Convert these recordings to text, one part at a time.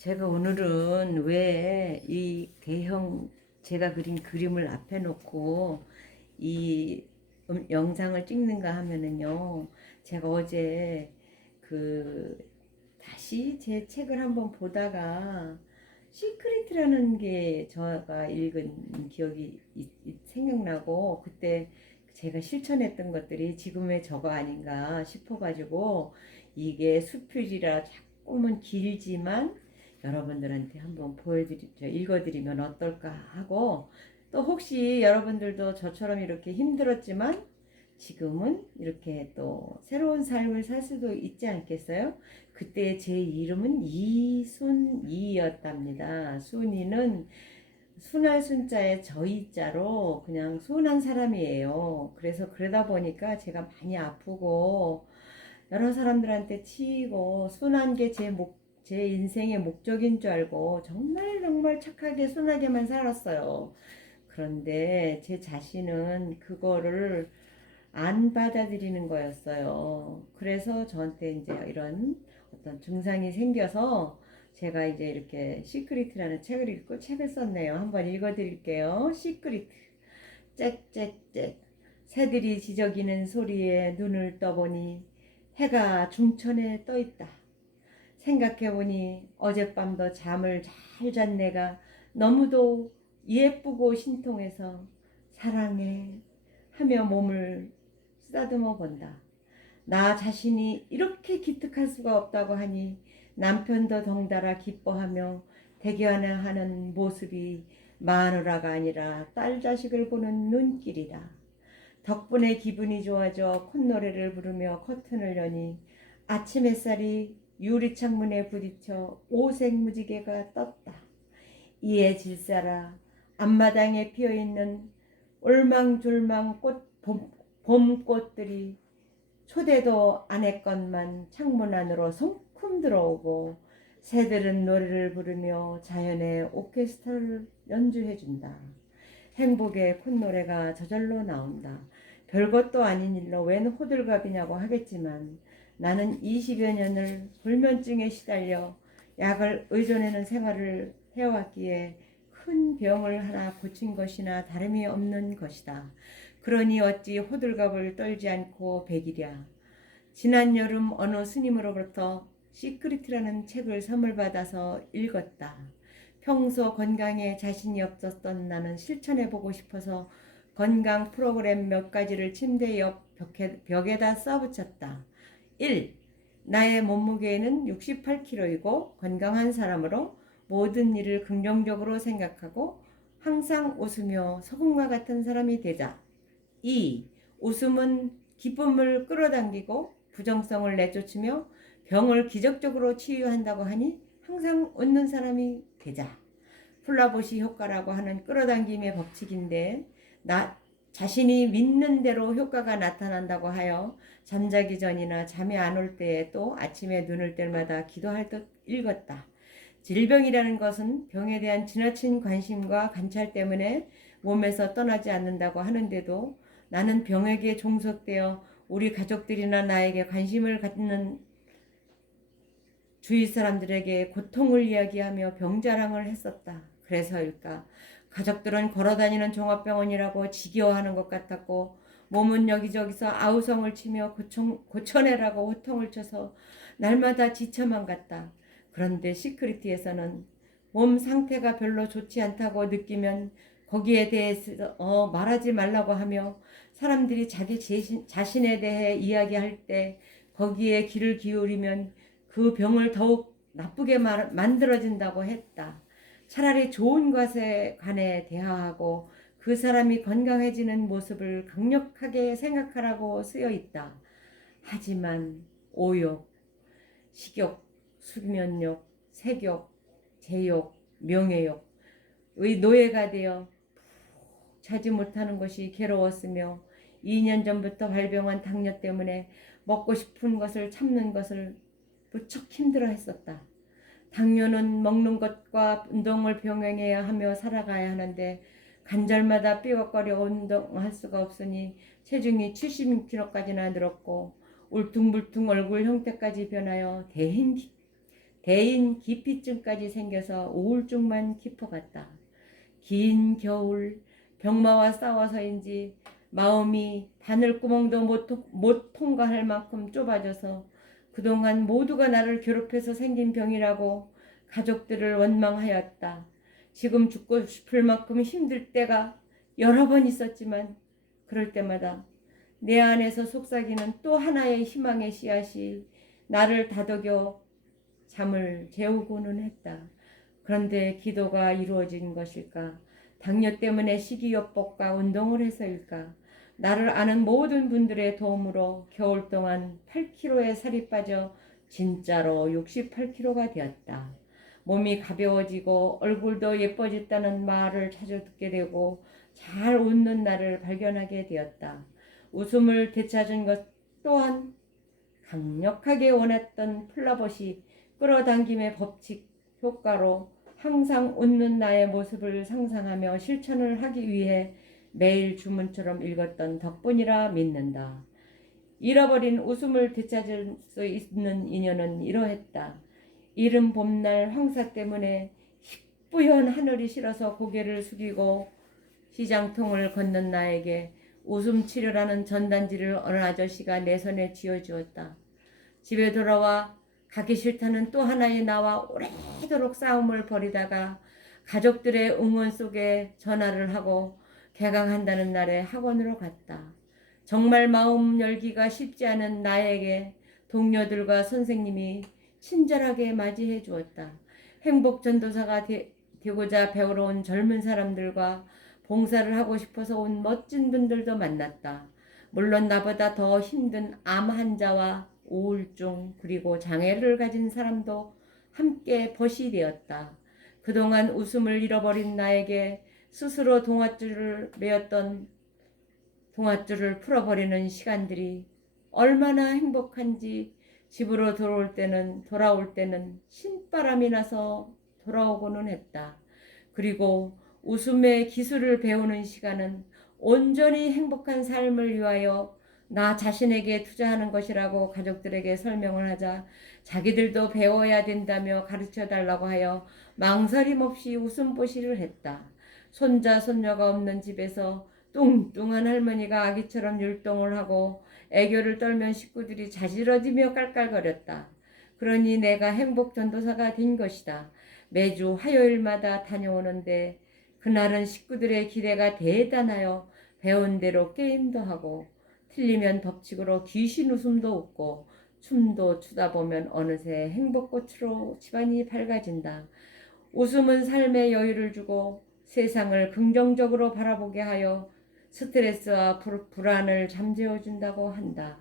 제가 오늘은 왜 이 대형 제가 그린 그림을 앞에 놓고 이 영상을 찍는가 하면은요. 제가 어제 그 다시 제 책을 한번 보다가 시크릿이라는 게 제가 읽은 기억이 생각나고, 그때 제가 실천했던 것들이 지금의 저거 아닌가 싶어가지고, 이게 수필이라 조금은 길지만 여러분들한테 한번 읽어드리면 어떨까 하고, 또 혹시 여러분들도 저처럼 이렇게 힘들었지만 지금은 이렇게 또 새로운 삶을 살 수도 있지 않겠어요? 그때 제 이름은 이순이였답니다. 순이는 순할 순자에 저이자로 그냥 순한 사람이에요. 그래서 그러다 보니까 제가 많이 아프고 여러 사람들한테 치이고, 순한 게 제 인생의 목적인 줄 알고 정말 정말 착하게 순하게만 살았어요. 그런데 제 자신은 그거를 안 받아들이는 거였어요. 그래서 저한테 이제 이런 어떤 증상이 생겨서 제가 이제 이렇게 시크릿이라는 책을 읽고 책을 썼네요. 한번 읽어드릴게요. 시크릿. 짹짹짹. 새들이 지저귀는 소리에 눈을 떠보니 해가 중천에 떠있다. 생각해보니 어젯밤도 잠을 잘 잔 내가 너무도 예쁘고 신통해서 사랑해 하며 몸을 쓰다듬어 본다. 나 자신이 이렇게 기특할 수가 없다고 하니 남편도 덩달아 기뻐하며 대견해하는 모습이 마누라가 아니라 딸 자식을 보는 눈길이다. 덕분에 기분이 좋아져 콧노래를 부르며 커튼을 여니 아침 햇살이 유리창문에 부딪혀 오색무지개가 떴다. 이에 질사라 앞마당에 피어있는 올망졸망 봄꽃들이 초대도 안 했건만 창문 안으로 성큼 들어오고 새들은 노래를 부르며 자연의 오케스트라를 연주해준다. 행복의 콧노래가 저절로 나온다. 별것도 아닌 일로 웬 호들갑이냐고 하겠지만 나는 20여 년을 불면증에 시달려 약을 의존하는 생활을 해왔기에 큰 병을 하나 고친 것이나 다름이 없는 것이다. 그러니 어찌 호들갑을 떨지 않고 백이랴. 지난 여름 어느 스님으로부터 시크릿이라는 책을 선물 받아서 읽었다. 평소 건강에 자신이 없었던 나는 실천해보고 싶어서 건강 프로그램 몇 가지를 침대 옆 벽에다 써붙였다. 1. 나의 몸무게는 68kg이고 건강한 사람으로 모든 일을 긍정적으로 생각하고 항상 웃으며 소금과 같은 사람이 되자. 2. 웃음은 기쁨을 끌어당기고 부정성을 내쫓으며 병을 기적적으로 치유한다고 하니 항상 웃는 사람이 되자. 플라보시 효과라고 하는 끌어당김의 법칙인데, 나 자신이 믿는 대로 효과가 나타난다고 하여 잠자기 전이나 잠이 안 올 때에 또 아침에 눈을 뜰 마다 기도할 듯 읽었다. 질병이라는 것은 병에 대한 지나친 관심과 관찰 때문에 몸에서 떠나지 않는다고 하는데도 나는 병에게 종속되어 우리 가족들이나 나에게 관심을 갖는 주위 사람들에게 고통을 이야기하며 병자랑을 했었다. 그래서일까? 가족들은 걸어다니는 종합병원이라고 지겨워하는 것 같았고, 몸은 여기저기서 아우성을 치며 고쳐내라고 호통을 쳐서 날마다 지쳐만 갔다. 그런데 시크릿에서는 몸 상태가 별로 좋지 않다고 느끼면 거기에 대해서 말하지 말라고 하며, 사람들이 자기 자신에 대해 이야기할 때 거기에 귀를 기울이면 그 병을 더욱 나쁘게 만들어진다고 했다. 차라리 좋은 것에 관해 대화하고 그 사람이 건강해지는 모습을 강력하게 생각하라고 쓰여 있다. 하지만 오욕, 식욕, 수면욕, 색욕, 제욕, 명예욕의 노예가 되어 자지 못하는 것이 괴로웠으며 2년 전부터 발병한 당뇨 때문에 먹고 싶은 것을 참는 것을 무척 힘들어 했었다. 당뇨는 먹는 것과 운동을 병행해야 하며 살아가야 하는데 관절마다 삐걱거려 운동할 수가 없으니 체중이 70kg까지나 늘었고 울퉁불퉁 얼굴 형태까지 변하여 대인 기피증까지 생겨서 우울증만 깊어갔다. 긴 겨울 병마와 싸워서인지 마음이 바늘구멍도 못 통과할 만큼 좁아져서 그동안 모두가 나를 괴롭혀서 생긴 병이라고 가족들을 원망하였다. 지금 죽고 싶을 만큼 힘들 때가 여러 번 있었지만 그럴 때마다 내 안에서 속삭이는 또 하나의 희망의 씨앗이 나를 다독여 잠을 재우고는 했다. 그런데 기도가 이루어진 것일까? 당뇨 때문에 식이요법과 운동을 해서일까? 나를 아는 모든 분들의 도움으로 겨울 동안 8kg의 살이 빠져 진짜로 68kg가 되었다. 몸이 가벼워지고 얼굴도 예뻐졌다는 말을 자주 듣게 되고 잘 웃는 나를 발견하게 되었다. 웃음을 되찾은 것 또한 강력하게 원했던 플라벗이 끌어당김의 법칙 효과로 항상 웃는 나의 모습을 상상하며 실천을 하기 위해 매일 주문처럼 읽었던 덕분이라 믿는다. 잃어버린 웃음을 되찾을 수 있는 인연은 이러했다. 이른 봄날 황사 때문에 희뿌연 하늘이 싫어서 고개를 숙이고 시장통을 걷는 나에게 웃음 치료라는 전단지를 어느 아저씨가 내 손에 쥐어주었다. 집에 돌아와 가기 싫다는 또 하나의 나와 오래도록 싸움을 벌이다가 가족들의 응원 속에 전화를 하고 개강한다는 날에 학원으로 갔다. 정말 마음 열기가 쉽지 않은 나에게 동료들과 선생님이 친절하게 맞이해 주었다. 행복전도사가 되고자 배우러 온 젊은 사람들과 봉사를 하고 싶어서 온 멋진 분들도 만났다. 물론 나보다 더 힘든 암 환자와 우울증 그리고 장애를 가진 사람도 함께 벗이 되었다. 그동안 웃음을 잃어버린 나에게 스스로 동아줄을 풀어버리는 시간들이 얼마나 행복한지 집으로 돌아올 때는 신바람이 나서 돌아오고는 했다. 그리고 웃음의 기술을 배우는 시간은 온전히 행복한 삶을 위하여 나 자신에게 투자하는 것이라고 가족들에게 설명을 하자 자기들도 배워야 된다며 가르쳐 달라고 하여 망설임 없이 웃음보시를 했다. 손자 손녀가 없는 집에서 뚱뚱한 할머니가 아기처럼 율동을 하고 애교를 떨면 식구들이 자지러지며 깔깔거렸다. 그러니 내가 행복전도사가 된 것이다. 매주 화요일마다 다녀오는데 그날은 식구들의 기대가 대단하여 배운 대로 게임도 하고 틀리면 덮치고로 귀신 웃음도 웃고 춤도 추다 보면 어느새 행복꽃으로 집안이 밝아진다. 웃음은 삶에 여유를 주고 세상을 긍정적으로 바라보게 하여 스트레스와 불안을 잠재워준다고 한다.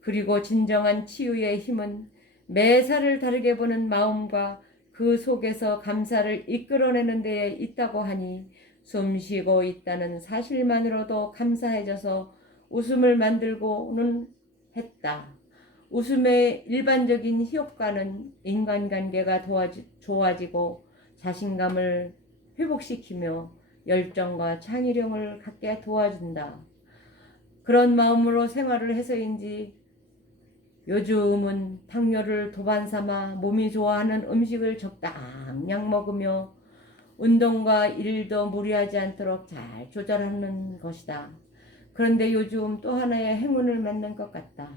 그리고 진정한 치유의 힘은 매사를 다르게 보는 마음과 그 속에서 감사를 이끌어내는 데에 있다고 하니 숨쉬고 있다는 사실만으로도 감사해져서 웃음을 만들고는 했다. 웃음의 일반적인 효과는 인간관계가 좋아지고 자신감을 회복시키며 열정과 창의력을 갖게 도와준다. 그런 마음으로 생활을 해서인지 요즘은 당뇨를 도반 삼아 몸이 좋아하는 음식을 적당량 먹으며 운동과 일도 무리하지 않도록 잘 조절하는 것이다. 그런데 요즘 또 하나의 행운을 만난 것 같다.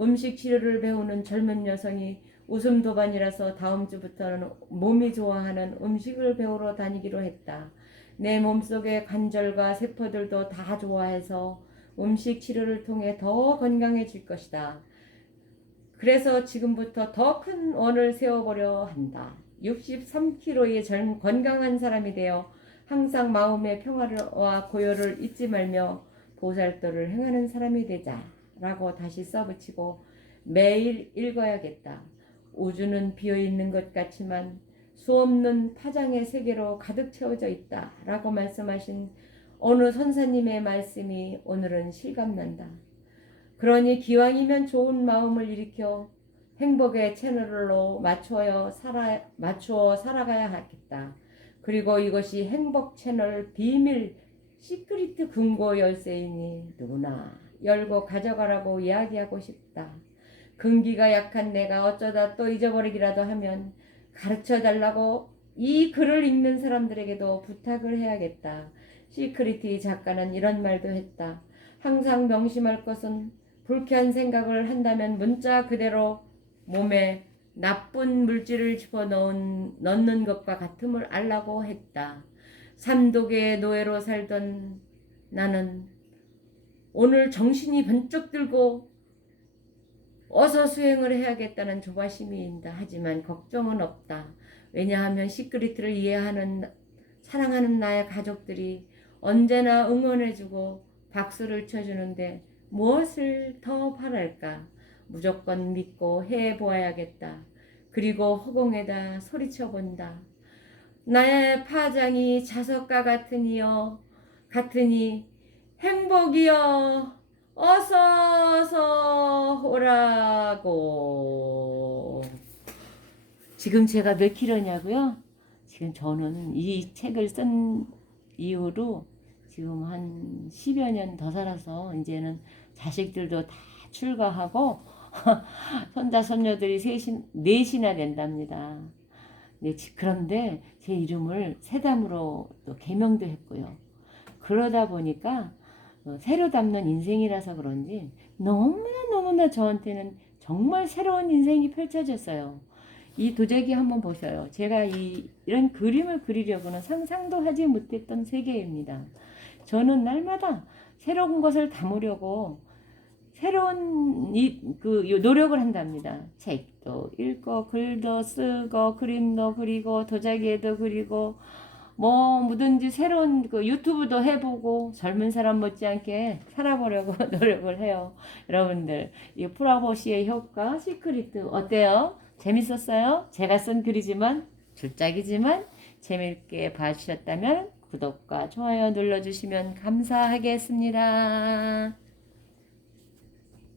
음식 치료를 배우는 젊은 여성이 웃음 도반이라서 다음 주부터는 몸이 좋아하는 음식을 배우러 다니기로 했다. 내 몸속의 관절과 세포들도 다 좋아해서 음식 치료를 통해 더 건강해질 것이다. 그래서 지금부터 더 큰 원을 세워보려 한다. 63kg의 건강한 사람이 되어 항상 마음의 평화와 고요를 잊지 말며 보살도를 행하는 사람이 되자 라고 다시 써붙이고 매일 읽어야겠다. 우주는 비어있는 것 같지만 수없는 파장의 세계로 가득 채워져 있다 라고 말씀하신 어느 선사님의 말씀이 오늘은 실감난다. 그러니 기왕이면 좋은 마음을 일으켜 행복의 채널로 맞추어 살아가야 하겠다. 그리고 이것이 행복 채널 비밀 시크릿 금고 열쇠이니 누구나 열고 가져가라고 이야기하고 싶다. 근기가 약한 내가 어쩌다 또 잊어버리기라도 하면 가르쳐 달라고 이 글을 읽는 사람들에게도 부탁을 해야겠다. 시크릿티 작가는 이런 말도 했다. 항상 명심할 것은 불쾌한 생각을 한다면 문자 그대로 몸에 나쁜 물질을 넣는 것과 같음을 알라고 했다. 삼독의 노예로 살던 나는 오늘 정신이 번쩍 들고 어서 수행을 해야겠다는 조바심이 있다. 하지만 걱정은 없다. 왜냐하면 시크릿을 이해하는 사랑하는 나의 가족들이 언제나 응원해주고 박수를 쳐주는데 무엇을 더 바랄까? 무조건 믿고 해보아야겠다. 그리고 허공에다 소리쳐본다. 나의 파장이 자석과 같으니 행복이여 어서 오라고. 지금 제가 몇 킬로냐고요? 지금 저는 이 책을 쓴 이후로 지금 한 10여 년 더 살아서 이제는 자식들도 다 출가하고 손자 손녀들이 넷이나 된답니다. 네, 그런데 제 이름을 세담으로 또 개명도 했고요. 그러다 보니까 새로 담는 인생이라서 그런지 너무나 저한테는 정말 새로운 인생이 펼쳐졌어요. 이 도자기 한번 보셔요. 제가 이런 그림을 그리려고는 상상도 하지 못했던 세계입니다. 저는 날마다 새로운 것을 담으려고 새로운 노력을 한답니다. 책도 읽고 글도 쓰고 그림도 그리고 도자기에도 그리고 뭐든지 새로운 유튜브도 해보고 젊은 사람 못지않게 살아보려고 노력을 해요. 여러분들 이 프라보시의 효과 시크릿 어때요? 재밌었어요? 제가 쓴 글이지만 줄짝이지만 재밌게 봐주셨다면 구독과 좋아요 눌러주시면 감사하겠습니다.